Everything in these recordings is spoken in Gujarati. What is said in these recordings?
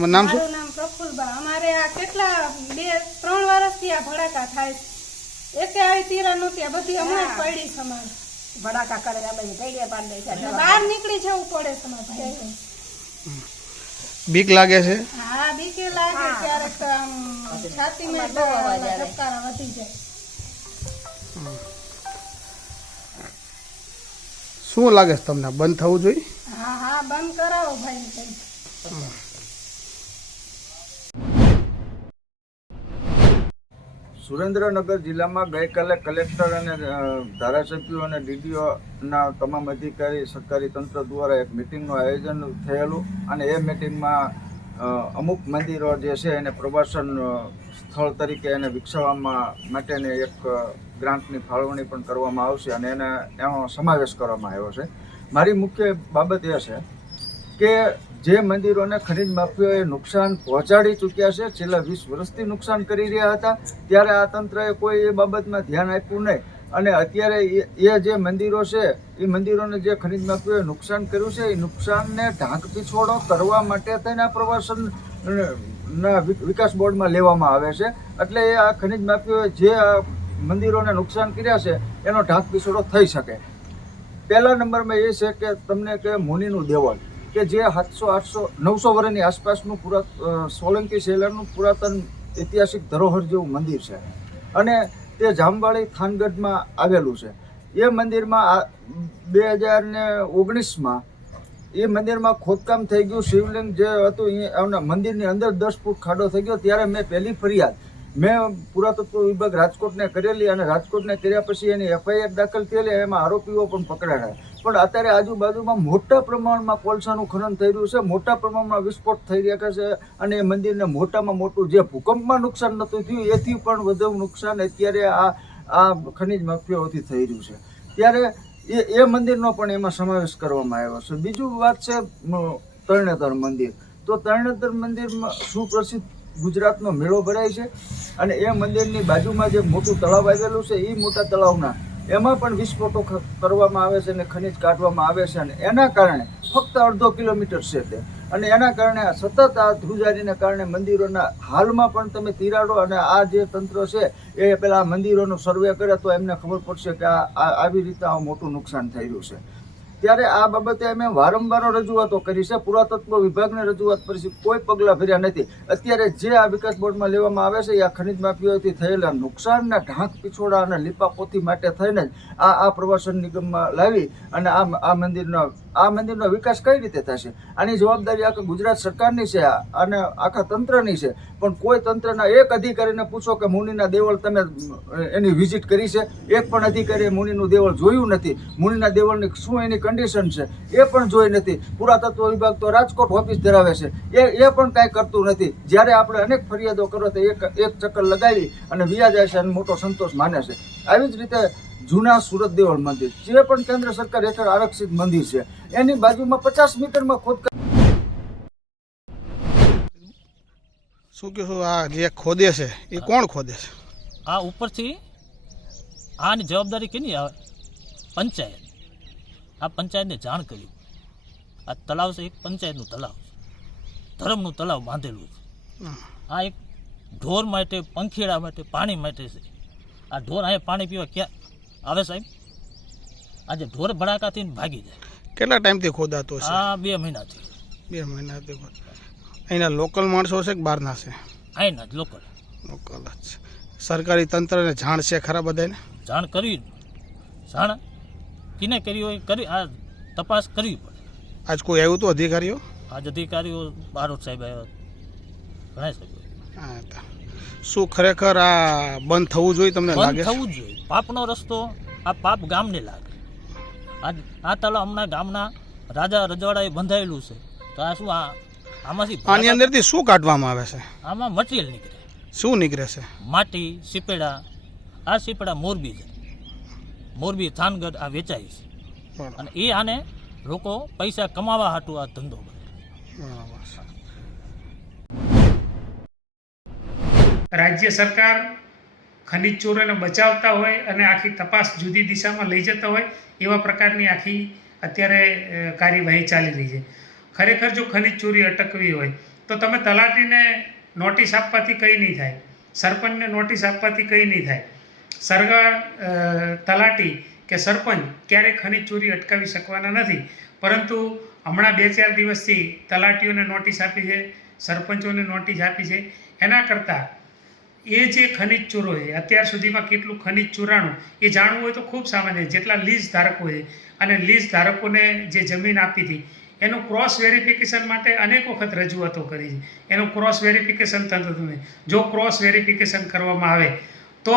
તમારું નામ શું? મારું નામ પ્રફુલબા. અમારે આ કેટલા 2-3 વર્ષથી આ ભડાકા થાય છે. એકે આવી તીરા નહોતી, આ બધી હમણાં જ પડી છે અમારે. ભડાકા કરે આ બધી કઈ પાડી દે છે. બહાર નીકળી જવું પડે છે અમારા ભાઈ. બીક લાગે છે? હા, બીકે લાગે. ક્યારેક આમ છાતીમાં ધબકારા વધી જાય. શું લાગે છે તમને, બંધ થવું જોઈએ? હા હા, બંધ કરાવો ભાઈ. સુરેન્દ્રનગર જિલ્લામાં ગઈકાલે કલેક્ટર અને ધારાસભ્યો અને ડીડીઓના તમામ અધિકારી સરકારી તંત્ર દ્વારા એક મિટિંગનું આયોજન થયેલું અને એ મિટિંગમાં અમુક મંદિરો જે છે એને પ્રવાસન સ્થળ તરીકે એને વિકસાવવામાં માટેની એક ગ્રાન્ટની ફાળવણી પણ કરવામાં આવશે અને એનો સમાવેશ કરવામાં આવ્યો છે. મારી મુખ્ય બાબત એ છે કે જે મંદિરોને ખનીજ માફિયાઓએ નુકસાન પહોંચાડી ચૂક્યા છે, છેલ્લા 20 વર્ષથી નુકસાન કરી રહ્યા હતા, ત્યારે આ તંત્રએ કોઈ એ બાબતમાં ધ્યાન આપ્યું નહીં અને અત્યારે એ જે મંદિરો છે એ મંદિરોને જે ખનીજ માફિયાઓએ નુકસાન કર્યું છે એ નુકસાનને ઢાંક પીછોડો કરવા માટે થઈને આ પ્રવાસનના વિકાસ બોર્ડમાં લેવામાં આવે છે. એટલે એ આ ખનીજ માફિયાઓએ જે આ મંદિરોને નુકસાન કર્યા છે એનો ઢાંક પીછોડો થઈ શકે. પહેલા નંબરમાં એ છે કે તમને કે મુનિનું દેવળ કે જે 700-800-900 વર્ષની આસપાસનું સોલંકી શૈલીનું પુરાતન ઐતિહાસિક ધરોહર જેવું મંદિર છે અને તે જામવાળી થાનગઢમાં આવેલું છે. એ મંદિરમાં 2019માં એ મંદિરમાં ખોદકામ થઈ ગયું. શિવલિંગ જે હતું એ મંદિરની અંદર 10 ફૂટ ખાડો થઈ ગયો. ત્યારે મેં પહેલી ફરિયાદ પુરાતત્વ વિભાગ રાજકોટને કરેલી અને રાજકોટને કર્યા પછી એની FIR દાખલ થયેલી, એમાં આરોપીઓ પણ પકડાયા. પણ અત્યારે આજુબાજુમાં મોટા પ્રમાણમાં કોલસાનું ખનન થઈ રહ્યું છે, મોટા પ્રમાણમાં વિસ્ફોટ થઈ રહ્યા છે અને એ મંદિરને મોટામાં મોટું જે ભૂકંપમાં નુકસાન નહોતું થયું એથી પણ વધુ નુકસાન અત્યારે આ ખનીજ માફિયાઓથી થઈ રહ્યું છે. ત્યારે એ મંદિરનો પણ એમાં સમાવેશ કરવામાં આવ્યો છે. બીજું વાત છે તરણેતર મંદિર. તો તરણેતર મંદિરમાં સુપ્રસિદ્ધ ગુજરાતનો મેળો ભરાય છે અને એ મંદિરની બાજુમાં જે મોટું તળાવ આવેલું છે એ મોટા તળાવના એમાં પણ વિસ્ફોટો કરવામાં આવે છે અને ખનીજ કાઢવામાં આવે છે અને એના કારણે ફક્ત 1/2 કિલોમીટર છે તે અને એના કારણે સતત આ ધ્રુજારીને કારણે મંદિરોના હાલમાં પણ તમે તિરાડો અને આ જે તંત્ર છે એ પેલા મંદિરોનો સર્વે કરે તો એમને ખબર પડશે કે આવી રીતે આ મોટું નુકસાન થઈ રહ્યું છે. ત્યારે આ બાબતે અમે વારંવાર રજૂઆતો કરી છે, પુરાતત્વ વિભાગને રજૂઆત કરી છે, કોઈ પગલાં ભર્યા નથી. અત્યારે જે આ વિકાસ બોર્ડમાં લેવામાં આવે છે એ આ ખનીજ માફિયાઓથી થયેલા નુકસાનના ઢાંક પીછોડા અને લીપાપોથી માટે થઈને જ આ પ્રવાસન નિગમમાં લાવી અને આ મંદિરનો વિકાસ કઈ રીતે થશે? આની જવાબદારી આખા ગુજરાત સરકારની છે અને આખા તંત્રની છે. પણ કોઈ તંત્રના એક અધિકારીને પૂછો કે મુનિના દેવળ તમે એની વિઝિટ કરી છે? એક પણ અધિકારીએ મુનિનું દેવળ જોયું નથી. મુનિના દેવળની શું એની કન્ડિશન છે એ પણ જોઈ નથી. પુરાતત્વ વિભાગ તો રાજકોટ ઓફિસ ધરાવે છે, એ પણ કાંઈ કરતું નથી. જ્યારે આપણે અનેક ફરિયાદો કરો તો એક ચક્કર લગાવી અને વ્યા જાય છે અને મોટો સંતોષ માને છે. આવી જ રીતે જૂના સુરત દેવળ મંદિર જે પણ કેન્દ્ર સરકાર હેઠળ આરક્ષિત મંદિર છે એની બાજુમાં 50 મીટરમાં ખોદકામ. શું કહેશું, આ જે ખોદે છે એ કોણ ખોદે છે? આ ઉપરથી આની જવાબદારી કેની આવે? પંચાયત. આ પંચાયતને જાણ કર્યું. આ તળાવ છે એક પંચાયતનું તળાવ છે, ધર્મનું તળાવ બાંધેલું છે. આ એક ઢોર માટે, પંખીડા માટે, પાણી માટે છે. આ ઢોર અહીંયા પાણી પીવા ક્યાં આવે સાહેબ? આજે ઢોર ભડાકાથી ભાગી જાય. કેટલા ટાઈમથી ખોદાતો છે? આ 2 મહિનાથી. 2 મહિનાથી. અહીંના લોકલ માણસો છે કે બહારના છે? અહીંના જ લોકલ જ છે. સરકારી તંત્રને જાણ છે ખરા બધાને? જાણ કરી, જાણ કિને કરી હોય કરી, આ તપાસ કરવી પડે. આજ કોઈ આવ્યું હતું અધિકારીઓ? આજ અધિકારીઓ બારોટ સાહેબ આવ્યા, ઘણા સાહેબ. હા, શું ખરેખર આ બંધ થવું જોઈએ તમને લાગે? બંધ થવું જોઈએ. પાપનો રસ્તો આ પાપ ગામને લાગે. આ તળાવ હમણાં ગામના રાજા રજવાડાએ બંધાયેલું છે. તો આ શું આમાંથી આની અંદરથી શું કાઢવામાં આવે છે? આમાં મટીરિયલ નીકળે. શું નીકળે છે? માટી, સીપેડા. આ સીપેડા મોરબી છે, મોરબી થાનગઢ આ વેચાય છે અને એ આને લોકો પૈસા કમાવા હાટું આ ધંધો કરે. રાજ્ય સરકાર ખનિજ ચોરોને બચાવતા હોય અને આખી તપાસ જુદી દિશામાં લઈ જતા હોય એવા પ્રકારની આખી અત્યારે કાર્યવાહી ચાલી રહી છે. ખરેખર જો ખનિજ ચોરી અટકવી હોય તો તમે તલાટીને નોટિસ આપવાથી કંઈ નહીં થાય, સરપંચને નોટિસ આપવાથી કંઈ નહીં થાય. સરકાર તલાટી કે સરપંચ ક્યારેય ખનીજ ચોરી અટકાવી શકવાના નથી. પરંતુ હમણાં 2-4 દિવસથી તલાટીઓને નોટિસ આપી છે, સરપંચોને નોટિસ આપી છે. એના કરતાં એ જે ખનીજ ચોરો છે, અત્યાર સુધીમાં કેટલું ખનીજ ચોરાણું એ જાણવું હોય તો ખૂબ સામાન્ય. જેટલા લીઝ ધારકો છે અને લીઝ ધારકોને જે જમીન આપી હતી એનું ક્રોસ વેરિફિકેશન માટે અનેક વખત રજૂઆતો કરી છે. એનું ક્રોસ વેરિફિકેશન થતું નથી. જો ક્રોસ વેરિફિકેશન કરવામાં આવે તો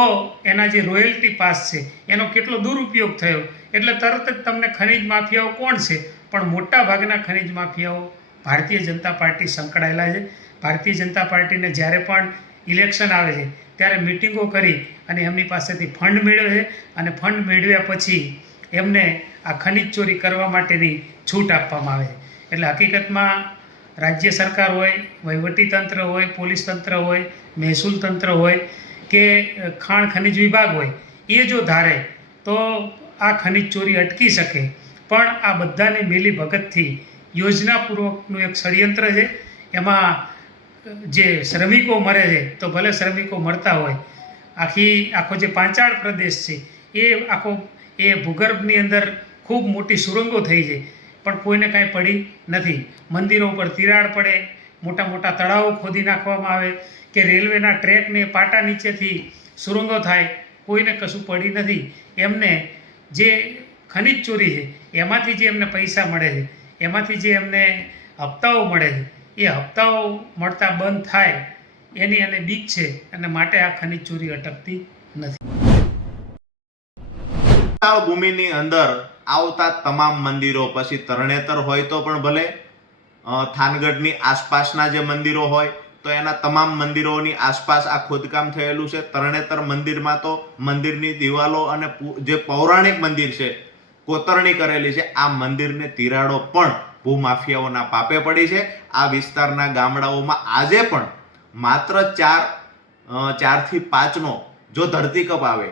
એના જે રોયલ્ટી પાસ છે એનો કેટલો દુરુપયોગ થયો, એટલે તરત જ તમને ખનીજ માફિયાઓ કોણ છે, પણ મોટા ભાગના ખનીજ માફિયાઓ ભારતીય જનતા પાર્ટી સંકળાયેલા છે. ભારતીય જનતા પાર્ટીને જ્યારે પણ ઇલેક્શન આવે છે ત્યારે મિટિંગો કરી અને એમની પાસેથી ફંડ મેળવે છે અને ફંડ મેળવ્યા પછી એમને આ ખનીજ ચોરી કરવા માટેની છૂટ આપવામાં આવે છે. એટલે હકીકતમાં રાજ્ય સરકાર હોય, વહીવટીતંત્ર હોય, પોલીસ તંત્ર હોય, મહેસૂલ તંત્ર હોય કે ખાણ ખનીજ વિભાગ હોય, એ જો ધારે તો આ ખનીજ ચોરી અટકી શકે. પણ આ બધાની મિલીભગતથી યોજનાપૂર્વકનું એક ષડયંત્ર છે. એમાં જે શ્રમિકો મરે છે તો ભલે શ્રમિકો મરતા હોય, આખો જે પાંચાળ પ્રદેશ છે એ ભૂગર્ભની અંદર ખૂબ મોટી સુરંગો થઈ છે, પણ કોઈને કાંઈ પડી નથી. મંદિરો ઉપર તિરાડ પડે, મોટા મોટા તળાવો ખોદી નાખવામાં આવે કે રેલવેના ટ્રેકને પાટા નીચેથી સુરંગો થાય, કોઈને કશું પડી નથી. એમને જે ખનીજ ચોરી છે એમાંથી જે એમને પૈસા મળે છે, એમાંથી જે એમને હપ્તાઓ મળે છે, એ હપ્તાઓ મળતા બંધ થાય એની એને બીક છે, અને માટે આ ખનીજ ચોરી અટકતી નથી. ભૂમિની અંદર આવતા તમામ મંદિરો, પછી તરણેતર હોય તો પણ ભલે, થાનગઢની આસપાસના જે મંદિરો હોય તો એના તમામ મંદિરોની આસપાસ આ ખોદકામ થયેલું છે. તરણેતર મંદિરમાં તો મંદિરની દિવાલો અને જે પૌરાણિક મંદિર છે, કોતરણી કરેલી છે, આ મંદિરને તિરાડો પણ ભૂમાફિયાઓના પાપે પડી છે. આ વિસ્તારના ગામડાઓમાં આજે પણ માત્ર 4 થી 5નો જો ધરતીકંપ આવે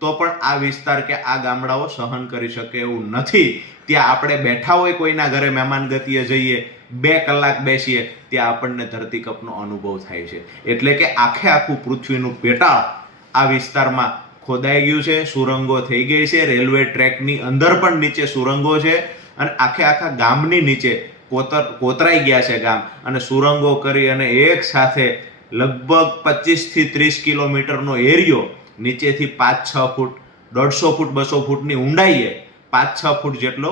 તો પણ આ વિસ્તાર કે આ ગામડાઓ સહન કરી શકે એવું નથી. ત્યાં આપણે બેઠા હોય કોઈના ઘરે મહેમાન ગતિએ જઈએ, 2 કલાક બેસીએ, ત્યાં આપણને ધરતીકંપનો અનુભવ થાય છે. એટલે કે આખું પૃથ્વીનું પેટાળ આ વિસ્તારમાં ખોદાઈ ગયું છે, સુરંગો થઈ ગઈ છે, રેલવે ટ્રેકની અંદર પણ નીચે સુરંગો છે, અને આખા ગામની નીચે કોતરાઈ ગયા છે ગામ, અને સુરંગો કરી અને એક સાથે લગભગ 25 થી 30 કિલોમીટરનો એરિયો નીચેથી 5-6 ફૂટ, 150 ફૂટ, 200 ફૂટની ઊંડાઈએ 5-6 ફૂટ જેટલો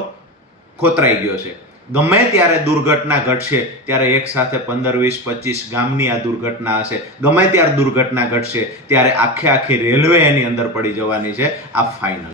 ખોતરાઈ ગયો છે. ગમે ત્યારે દુર્ઘટના ઘટશે ત્યારે એક સાથે 15-20-25 ગામની આ દુર્ઘટના હશે. ગમે ત્યારે દુર્ઘટના ઘટશે ત્યારે આખી રેલવે એની અંદર પડી જવાની છે. આ ફાઇનલ